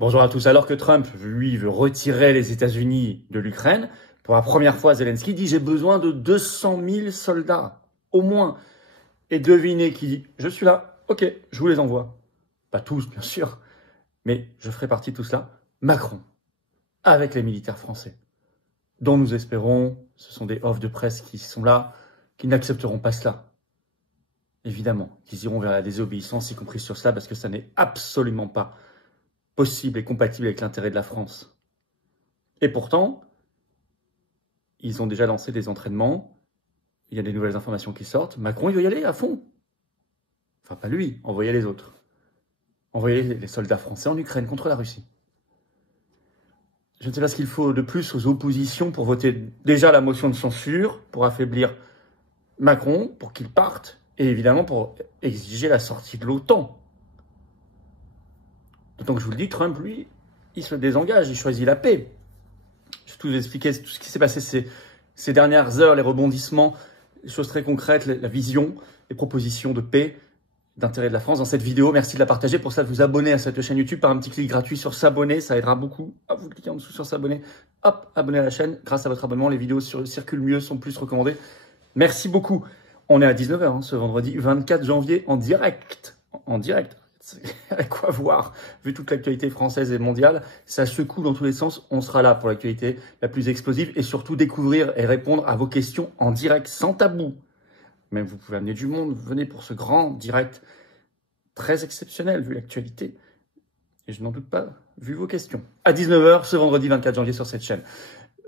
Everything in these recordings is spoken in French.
Bonjour à tous. Alors que Trump, lui, veut retirer les États-Unis de l'Ukraine, pour la première fois, Zelensky dit « J'ai besoin de 200 000 soldats, au moins ». Et devinez qui dit « Je suis là, ok, je vous les envoie ». Pas tous, bien sûr, mais je ferai partie de tout cela. Macron, avec les militaires français, dont nous espérons, ce sont des offres de presse qui sont là, qui n'accepteront pas cela. Évidemment, qu'ils iront vers la désobéissance, y compris sur cela, parce que ça n'est absolument pas possible et compatible avec l'intérêt de la France. Et pourtant, ils ont déjà lancé des entraînements, il y a des nouvelles informations qui sortent. Macron, il veut y aller à fond. Enfin, pas lui, envoyer les autres. Envoyer les soldats français en Ukraine contre la Russie. Je ne sais pas ce qu'il faut de plus aux oppositions pour voter déjà la motion de censure, pour affaiblir Macron, pour qu'il parte, et évidemment pour exiger la sortie de l'OTAN. D'autant que je vous le dis, Trump, lui, il se désengage, il choisit la paix. Je vais vous expliquer tout ce qui s'est passé ces dernières heures, les rebondissements, les choses très concrètes, la vision, les propositions de paix, d'intérêt de la France dans cette vidéo. Merci de la partager. Pour ça, de vous abonner à cette chaîne YouTube par un petit clic gratuit sur s'abonner. Ça aidera beaucoup. Hop, vous cliquez en dessous sur s'abonner. Hop, abonnez à la chaîne. Grâce à votre abonnement, les vidéos circulent mieux, sont plus recommandées. Merci beaucoup. On est à 19h ce vendredi 24 janvier en direct. En direct. À quoi voir, vu toute l'actualité française et mondiale, ça secoue dans tous les sens. On sera là pour l'actualité la plus explosive et surtout découvrir et répondre à vos questions en direct, sans tabou. Même vous pouvez amener du monde, venez pour ce grand direct très exceptionnel vu l'actualité. Et je n'en doute pas, vu vos questions. À 19h ce vendredi 24 janvier sur cette chaîne.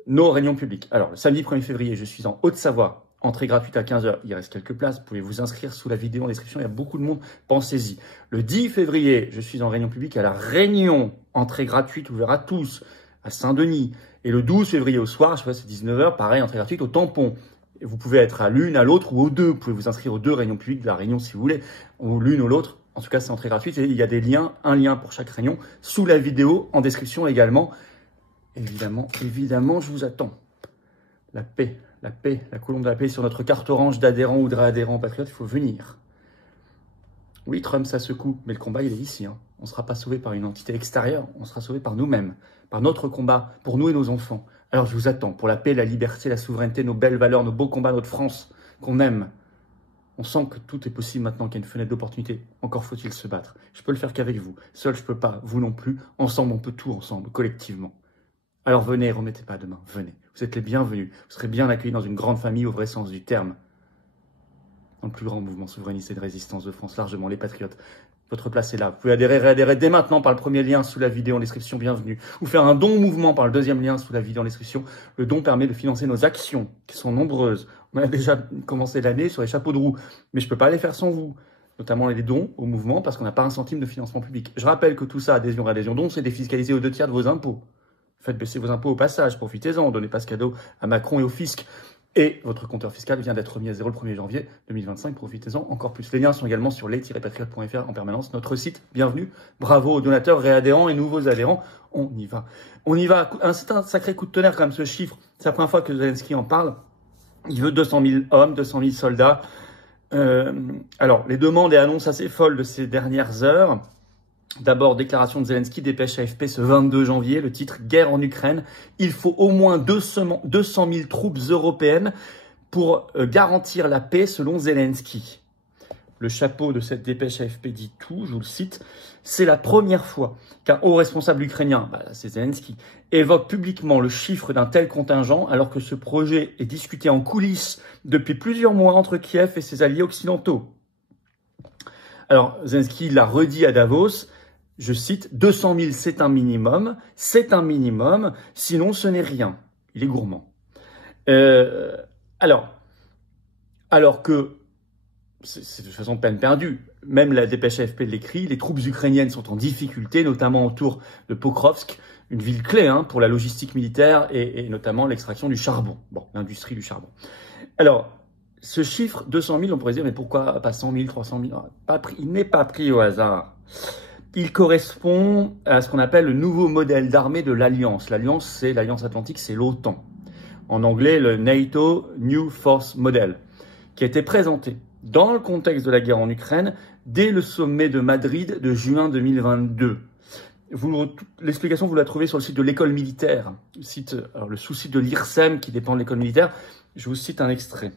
Nos réunions publiques. Alors, le samedi 1er février, je suis en Haute-Savoie. Entrée gratuite à 15h, il reste quelques places, vous pouvez vous inscrire sous la vidéo en description, il y a beaucoup de monde, pensez-y. Le 10 février, je suis en réunion publique à La Réunion, entrée gratuite, ouverte à tous, à Saint-Denis. Et le 12 février au soir, je sais pas, c'est 19h, pareil, entrée gratuite au Tampon. Et vous pouvez être à l'une, à l'autre ou aux deux, vous pouvez vous inscrire aux deux réunions publiques de La Réunion si vous voulez, ou l'une ou l'autre. En tout cas, c'est entrée gratuite et il y a des liens, un lien pour chaque réunion, sous la vidéo, en description également. Évidemment, je vous attends. La paix, la colombe de la paix sur notre carte orange d'adhérents ou de réadhérents patriotes, il faut venir. Oui, Trump, ça secoue, mais le combat, il est ici. Hein. On ne sera pas sauvé par une entité extérieure, on sera sauvé par nous-mêmes, par notre combat, pour nous et nos enfants. Alors je vous attends pour la paix, la liberté, la souveraineté, nos belles valeurs, nos beaux combats, notre France, qu'on aime. On sent que tout est possible maintenant, qu'il y a une fenêtre d'opportunité. Encore faut-il se battre. Je peux le faire qu'avec vous. Seul, je ne peux pas. Vous non plus. Ensemble, on peut tout ensemble, collectivement. Alors venez, remettez pas de main, venez. Vous êtes les bienvenus. Vous serez bien accueillis dans une grande famille au vrai sens du terme. Dans le plus grand mouvement souverainiste et de résistance de France, largement, les patriotes. Votre place est là. Vous pouvez adhérer, réadhérer dès maintenant par le premier lien sous la vidéo en description, bienvenue. Ou faire un don au mouvement par le deuxième lien sous la vidéo en description. Le don permet de financer nos actions, qui sont nombreuses. On a déjà commencé l'année sur les chapeaux de roue, mais je ne peux pas les faire sans vous. Notamment les dons au mouvement, parce qu'on n'a pas un centime de financement public. Je rappelle que tout ça, adhésion, réadhésion, don, c'est défiscalisé aux 2/3 de vos impôts. Faites baisser vos impôts au passage, profitez-en, donnez pas ce cadeau à Macron et au fisc. Et votre compteur fiscal vient d'être remis à 0 le 1er janvier 2025, profitez-en encore plus. Les liens sont également sur les-patriotes.fr en permanence, notre site. Bienvenue, bravo aux donateurs, réadhérents et nouveaux adhérents. On y va. On y va. C'est un sacré coup de tonnerre quand même ce chiffre. C'est la première fois que Zelensky en parle. Il veut 200 000 hommes, 200 000 soldats. Alors, les demandes et annonces assez folles de ces dernières heures. D'abord, déclaration de Zelensky, dépêche AFP ce 22 janvier, le titre « Guerre en Ukraine ». Il faut au moins 200 000 troupes européennes pour garantir la paix selon Zelensky. Le chapeau de cette dépêche AFP dit tout, je vous le cite. C'est la première fois qu'un haut responsable ukrainien, c'est Zelensky, évoque publiquement le chiffre d'un tel contingent alors que ce projet est discuté en coulisses depuis plusieurs mois entre Kiev et ses alliés occidentaux. Alors, Zelensky l'a redit à Davos. Je cite, 200 000, c'est un minimum, sinon ce n'est rien. Il est gourmand. Alors que, c'est de toute façon peine perdue, même la dépêche AFP l'écrit, les troupes ukrainiennes sont en difficulté, notamment autour de Pokrovsk, une ville clé pour la logistique militaire et notamment l'extraction du charbon, l'industrie du charbon. Alors, ce chiffre, 200 000, on pourrait se dire, mais pourquoi pas 100 000, 300 000 il n'est pas pris au hasard. Il correspond à ce qu'on appelle le nouveau modèle d'armée de l'Alliance. L'Alliance, c'est l'Alliance Atlantique, c'est l'OTAN. En anglais, le NATO New Force Model, qui a été présenté dans le contexte de la guerre en Ukraine dès le sommet de Madrid de juin 2022. L'explication, vous la trouvez sur le site de l'école militaire, le sous-site de l'IRSEM qui dépend de l'école militaire. Je vous cite un extrait.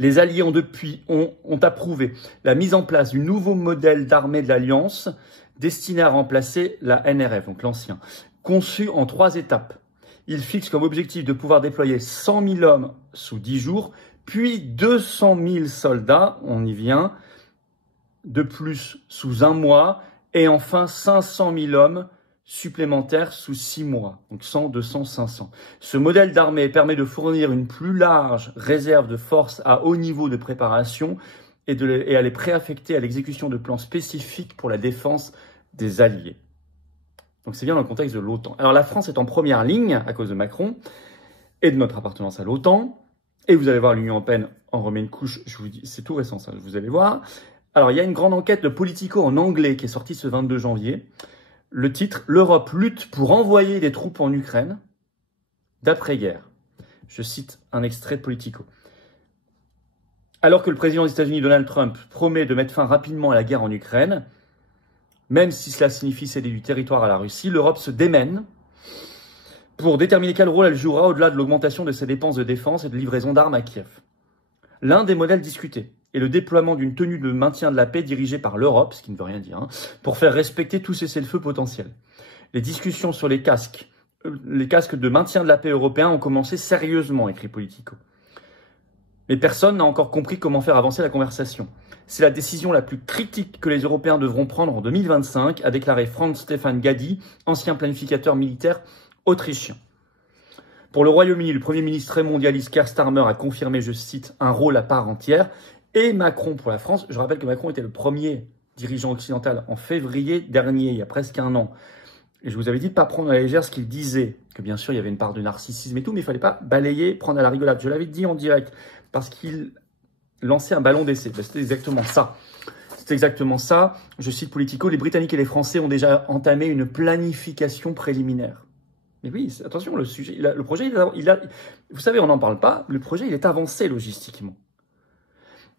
Les Alliés ont approuvé la mise en place du nouveau modèle d'armée de l'Alliance destiné à remplacer la NRF, donc l'ancien, conçu en 3 étapes. Il fixe comme objectif de pouvoir déployer 100 000 hommes sous 10 jours, puis 200 000 soldats, on y vient, de plus sous 1 mois, et enfin 500 000 hommes supplémentaires sous 6 mois, donc 100, 200, 500. Ce modèle d'armée permet de fournir une plus large réserve de forces à haut niveau de préparation et à les préaffecter à l'exécution de plans spécifiques pour la défense des Alliés. Donc c'est bien dans le contexte de l'OTAN. Alors la France est en première ligne à cause de Macron et de notre appartenance à l'OTAN. Et vous allez voir, l'Union européenne en remet une couche, je vous dis, c'est tout récent ça, vous allez voir. Alors il y a une grande enquête de Politico en anglais qui est sortie ce 22 janvier. Le titre, l'Europe lutte pour envoyer des troupes en Ukraine d'après-guerre. Je cite un extrait de Politico. Alors que le président des États-Unis, Donald Trump, promet de mettre fin rapidement à la guerre en Ukraine, même si cela signifie céder du territoire à la Russie, l'Europe se démène pour déterminer quel rôle elle jouera au-delà de l'augmentation de ses dépenses de défense et de livraison d'armes à Kiev. L'un des modèles discutés est le déploiement d'une tenue de maintien de la paix dirigée par l'Europe, ce qui ne veut rien dire, pour faire respecter tout cessez-le-feu potentiel. Les discussions sur les casques de maintien de la paix européens ont commencé sérieusement, écrit Politico. Mais personne n'a encore compris comment faire avancer la conversation. C'est la décision la plus critique que les Européens devront prendre en 2025, a déclaré Franz-Stefan Gady, ancien planificateur militaire autrichien. Pour le Royaume-Uni, le Premier ministre très mondialiste Keir Starmer a confirmé, je cite, un rôle à part entière. Et Macron pour la France. Je rappelle que Macron était le premier dirigeant occidental en février dernier, il y a presque 1 an. Et je vous avais dit de ne pas prendre à la légère ce qu'il disait, que bien sûr il y avait une part de narcissisme et tout, mais il ne fallait pas balayer, prendre à la rigolade. Je l'avais dit en direct, parce qu'il lançait un ballon d'essai. C'était exactement ça. C'était exactement ça. Je cite Politico, les Britanniques et les Français ont déjà entamé une planification préliminaire. Mais oui, attention, le projet, vous savez, on n'en parle pas, le projet il est avancé logistiquement.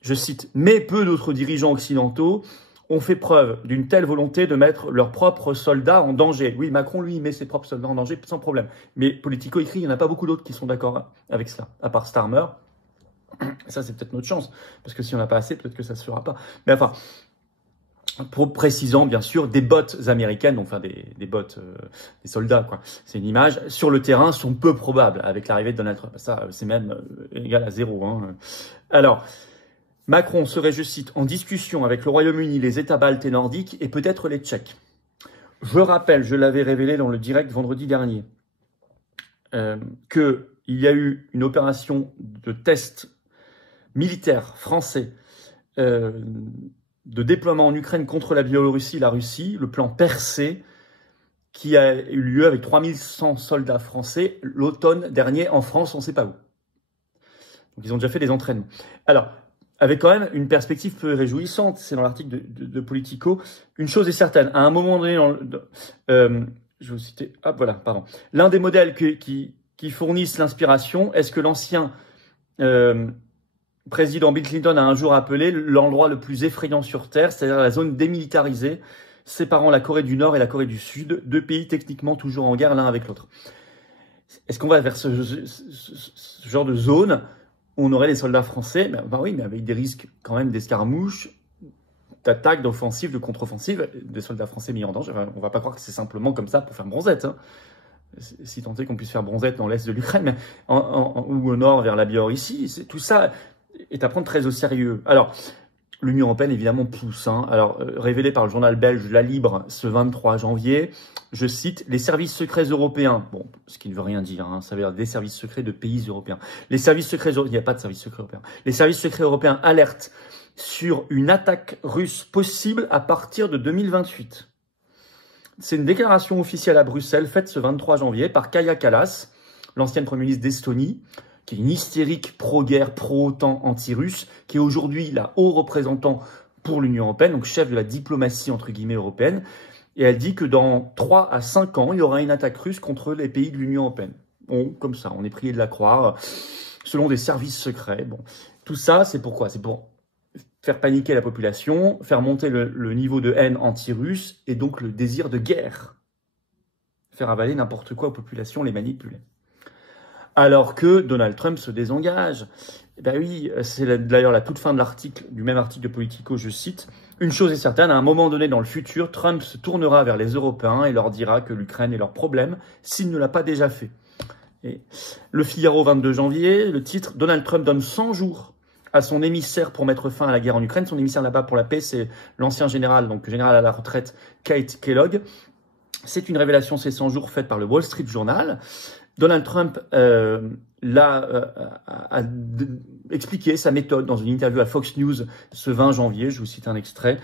Je cite, mais peu d'autres dirigeants occidentaux ont fait preuve d'une telle volonté de mettre leurs propres soldats en danger. Oui, Macron, lui, met ses propres soldats en danger sans problème. Mais Politico écrit, il n'y en a pas beaucoup d'autres qui sont d'accord avec cela, à part Starmer. Ça, c'est peut-être notre chance, parce que si on n'a pas assez, peut-être que ça ne se fera pas. Mais enfin, précisant, bien sûr, des bottes américaines, donc, enfin des bottes, des soldats, quoi. C'est une image, sur le terrain, sont peu probables avec l'arrivée de Donald Trump. Ça, c'est même égal à 0. Hein. Alors, Macron serait, je cite, en discussion avec le Royaume-Uni, les États baltes et nordiques et peut-être les Tchèques. Je rappelle, je l'avais révélé dans le direct vendredi dernier, qu'il y a eu une opération de test militaire français de déploiement en Ukraine contre la Biélorussie et la Russie, le plan Percé, qui a eu lieu avec 3100 soldats français l'automne dernier en France, on ne sait pas où. Donc ils ont déjà fait des entraînements. Alors, avec quand même une perspective peu réjouissante, c'est dans l'article de Politico. Une chose est certaine, à un moment donné, je vais vous citer, voilà, pardon. L'un des modèles qui fournissent l'inspiration, est ce que l'ancien président Bill Clinton a un jour appelé l'endroit le plus effrayant sur Terre, c'est-à-dire la zone démilitarisée, séparant la Corée du Nord et la Corée du Sud, 2 pays techniquement toujours en guerre l'un avec l'autre. Est-ce qu'on va vers ce genre de zone ? On aurait les soldats français, ben oui, mais avec des risques quand même d'escarmouches, d'attaques, d'offensives, de contre-offensives, des soldats français mis en danger. Enfin, on ne va pas croire que c'est simplement comme ça pour faire bronzette. Hein. Si tant est qu'on puisse faire bronzette dans l'est de l'Ukraine, ou au nord vers la Biélorussie, tout ça est à prendre très au sérieux. Alors, l'Union européenne, évidemment, pousse. Hein. Alors, révélé par le journal belge La Libre ce 23 janvier, je cite, les services secrets européens, bon, ce qui ne veut rien dire, hein, ça veut dire des services secrets de pays européens. Les services secrets, il n'y a pas de services secrets européens. Les services secrets européens alertent sur une attaque russe possible à partir de 2028. C'est une déclaration officielle à Bruxelles faite ce 23 janvier par Kaja Kallas, l'ancienne Premier ministre d'Estonie, qui est une hystérique pro-guerre, pro-OTAN, anti-russe, qui est aujourd'hui la haut représentant pour l'Union européenne, donc chef de la diplomatie entre guillemets européenne. Et elle dit que dans 3 à 5 ans, il y aura une attaque russe contre les pays de l'Union européenne. Bon, comme ça, on est prié de la croire, selon des services secrets. Bon, tout ça, c'est pourquoi? C'est pour faire paniquer la population, faire monter le niveau de haine anti-russe et donc le désir de guerre. Faire avaler n'importe quoi aux populations, les manipuler. Alors que Donald Trump se désengage. Eh ben oui, c'est d'ailleurs la toute fin de l'article, du même article de Politico, je cite, « Une chose est certaine, à un moment donné dans le futur, Trump se tournera vers les Européens et leur dira que l'Ukraine est leur problème s'il ne l'a pas déjà fait. » Et le Figaro, 22 janvier, le titre « Donald Trump donne 100 jours à son émissaire pour mettre fin à la guerre en Ukraine ». Son émissaire là-bas pour la paix, c'est l'ancien général, donc général à la retraite, Kate Kellogg. C'est une révélation, ces 100 jours, faite par le Wall Street Journal. Donald Trump a expliqué sa méthode dans une interview à Fox News ce 20 janvier. Je vous cite un extrait.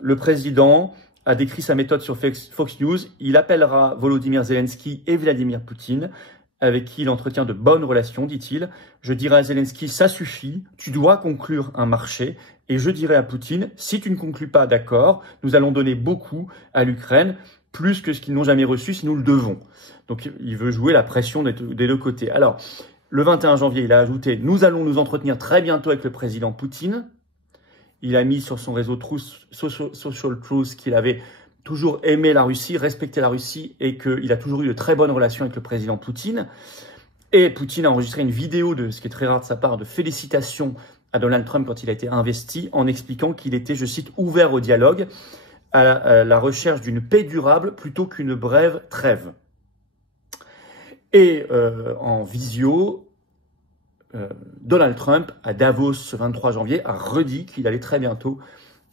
Le président a décrit sa méthode sur Fox News. Il appellera Volodymyr Zelensky et Vladimir Poutine, avec qui il entretient de bonnes relations, dit-il. Je dirai à Zelensky, ça suffit, tu dois conclure un marché. Et je dirai à Poutine, si tu ne conclus pas d'accord, nous allons donner beaucoup à l'Ukraine, plus que ce qu'ils n'ont jamais reçu si nous le devons. Donc, il veut jouer la pression des deux côtés. Alors, le 21 janvier, il a ajouté « Nous allons nous entretenir très bientôt avec le président Poutine ». Il a mis sur son réseau Social Truth qu'il avait toujours aimé la Russie, respecté la Russie et qu'il a toujours eu de très bonnes relations avec le président Poutine. Et Poutine a enregistré une vidéo, ce qui est très rare de sa part, de félicitations à Donald Trump quand il a été investi, en expliquant qu'il était, je cite, « ouvert au dialogue ». À la recherche d'une paix durable plutôt qu'une brève trêve. Et en visio, Donald Trump, à Davos ce 23 janvier, a redit qu'il allait très bientôt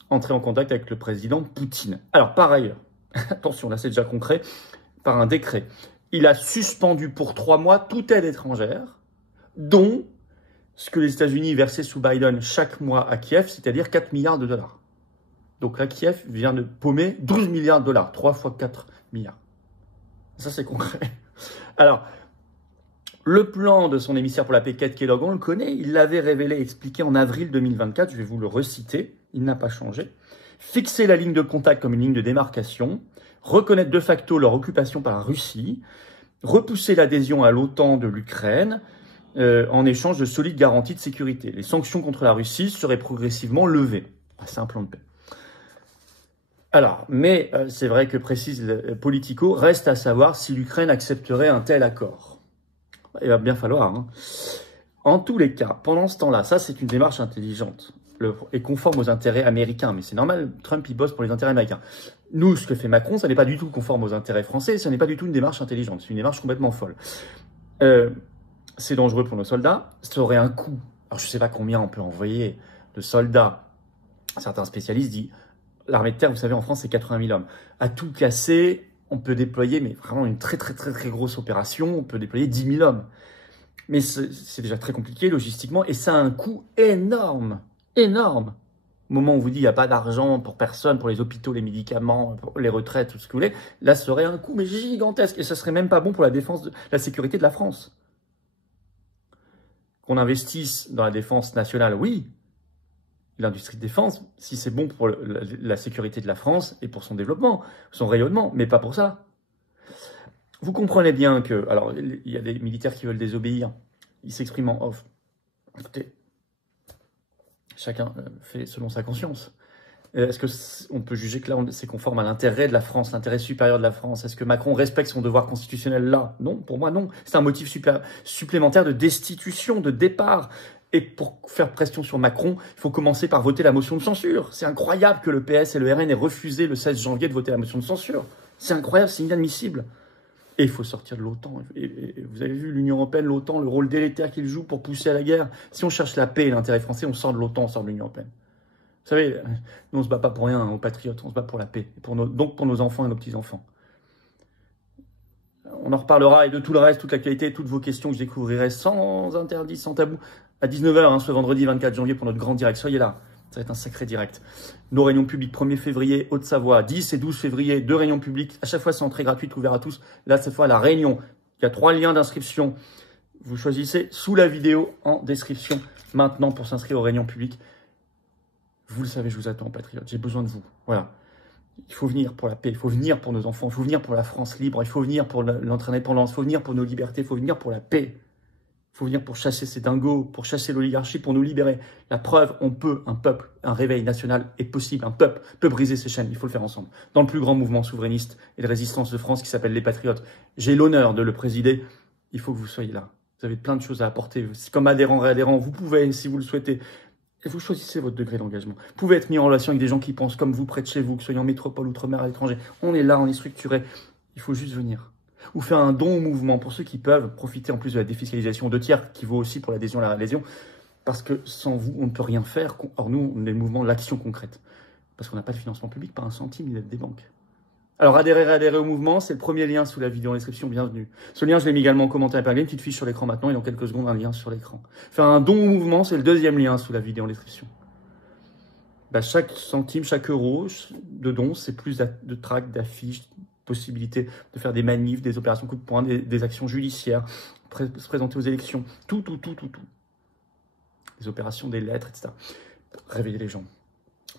entrer en contact avec le président Poutine. Alors, par ailleurs, attention, là c'est déjà concret, par un décret, il a suspendu pour 3 mois toute aide étrangère, dont ce que les États-Unis versaient sous Biden chaque mois à Kiev, c'est-à-dire 4 milliards de dollars. Donc là, Kiev vient de paumer 12 milliards de dollars, 3 fois 4 milliards. Ça, c'est concret. Alors, le plan de son émissaire pour la paix, Kate Kellogg, on le connaît, il l'avait révélé, expliqué en avril 2024, je vais vous le reciter, il n'a pas changé. Fixer la ligne de contact comme une ligne de démarcation, reconnaître de facto leur occupation par la Russie, repousser l'adhésion à l'OTAN de l'Ukraine, en échange de solides garanties de sécurité. Les sanctions contre la Russie seraient progressivement levées. C'est un plan de paix. Alors, mais c'est vrai que précise Politico, reste à savoir si l'Ukraine accepterait un tel accord. Il va bien falloir. Hein. En tous les cas, pendant ce temps-là, ça c'est une démarche intelligente et conforme aux intérêts américains. Mais c'est normal, Trump il bosse pour les intérêts américains. Nous, ce que fait Macron, ça n'est pas du tout conforme aux intérêts français, ça n'est pas du tout une démarche intelligente, c'est une démarche complètement folle. C'est dangereux pour nos soldats, ça aurait un coût. Alors je ne sais pas combien on peut envoyer de soldats. Certains spécialistes disent... L'armée de terre, vous savez, en France, c'est 80 000 hommes. À tout casser, on peut déployer, mais vraiment une très grosse opération, on peut déployer 10 000 hommes. Mais c'est déjà très compliqué logistiquement et ça a un coût énorme, énorme. Au moment où on vous dit qu'il n'y a pas d'argent pour personne, pour les hôpitaux, les médicaments, pour les retraites, tout ce que vous voulez, là, ça aurait un coût mais gigantesque et ça serait même pas bon pour la défense, la sécurité de la France. Qu'on investisse dans la défense nationale, oui. L'industrie de défense, si c'est bon pour la sécurité de la France et pour son développement, son rayonnement, mais pas pour ça. Vous comprenez bien que, alors, il y a des militaires qui veulent désobéir, ils s'expriment en off. Écoutez, chacun fait selon sa conscience. Est-ce qu'on peut juger que là, c'est conforme à l'intérêt de la France, l'intérêt supérieur de la France? Est-ce que Macron respecte son devoir constitutionnel là? Non, pour moi, non. C'est un motif supplémentaire de destitution, de départ. Et pour faire pression sur Macron, il faut commencer par voter la motion de censure. C'est incroyable que le PS et le RN aient refusé le 16 janvier de voter la motion de censure. C'est incroyable, c'est inadmissible. Et il faut sortir de l'OTAN. Et vous avez vu l'Union européenne, l'OTAN, le rôle délétère qu'il joue pour pousser à la guerre. Si on cherche la paix et l'intérêt français, on sort de l'OTAN, on sort de l'Union européenne. Vous savez, nous on se bat pas pour rien, hein, aux patriotes, on se bat pour la paix. Donc pour nos enfants et nos petits-enfants. On en reparlera et de tout le reste, toute l'actualité, toutes vos questions que je découvrirai sans interdit, sans tabou. À 19h, hein, ce vendredi 24 janvier pour notre grand direct. Soyez là, ça va être un sacré direct. Nos réunions publiques, 1er février, Haute-Savoie, 10 et 12 février, 2 réunions publiques. À chaque fois, c'est entrée gratuite, ouvert à tous. Là, cette fois, la réunion. Il y a 3 liens d'inscription. Vous choisissez sous la vidéo en description maintenant pour s'inscrire aux réunions publiques. Vous le savez, je vous attends, patriotes. J'ai besoin de vous. Voilà. Il faut venir pour la paix, il faut venir pour nos enfants, il faut venir pour la France libre, il faut venir pour notre indépendance, il faut venir pour nos libertés, il faut venir pour la paix. Il faut venir pour chasser ces dingos, pour chasser l'oligarchie, pour nous libérer. La preuve, on peut, un peuple, un réveil national est possible. Un peuple peut briser ses chaînes, il faut le faire ensemble. Dans le plus grand mouvement souverainiste et de résistance de France qui s'appelle les Patriotes. J'ai l'honneur de le présider. Il faut que vous soyez là. Vous avez plein de choses à apporter. Comme adhérent, réadhérent, vous pouvez, si vous le souhaitez, et vous choisissez votre degré d'engagement. Vous pouvez être mis en relation avec des gens qui pensent comme vous, près de chez vous, que ce soit en métropole, outre-mer, à l'étranger. On est là, on est structuré. Il faut juste venir. Ou faire un don au mouvement pour ceux qui peuvent profiter en plus de la défiscalisation 2 tiers qui vaut aussi pour l'adhésion à la réadhésion. Parce que sans vous, on ne peut rien faire. Or, nous, on est le mouvement de l'action concrète. Parce qu'on n'a pas de financement public, pas un centime, il aide des banques. Alors, adhérer au mouvement, c'est le premier lien sous la vidéo en description, bienvenue. Ce lien, je l'ai mis également en commentaire épinglé, une petite fiche sur l'écran maintenant, et dans quelques secondes, un lien sur l'écran. Faire un don au mouvement, c'est le deuxième lien sous la vidéo en description. Chaque centime, chaque euro de don, c'est plus de tracts, d'affiches, possibilité de faire des manifs, des opérations coup de poing, des actions judiciaires, se présenter aux élections, tout. Des opérations, des lettres, etc. Réveiller les gens.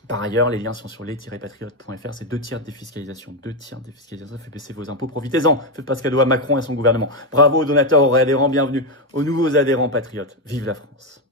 Par ailleurs, les liens sont sur les-patriotes.fr, c'est 2 tiers de défiscalisation. 2 tiers de défiscalisation, ça fait baisser vos impôts, profitez-en. Faites pas ce cadeau à Macron et à son gouvernement. Bravo aux donateurs, aux réadhérents, bienvenue aux nouveaux adhérents patriotes. Vive la France.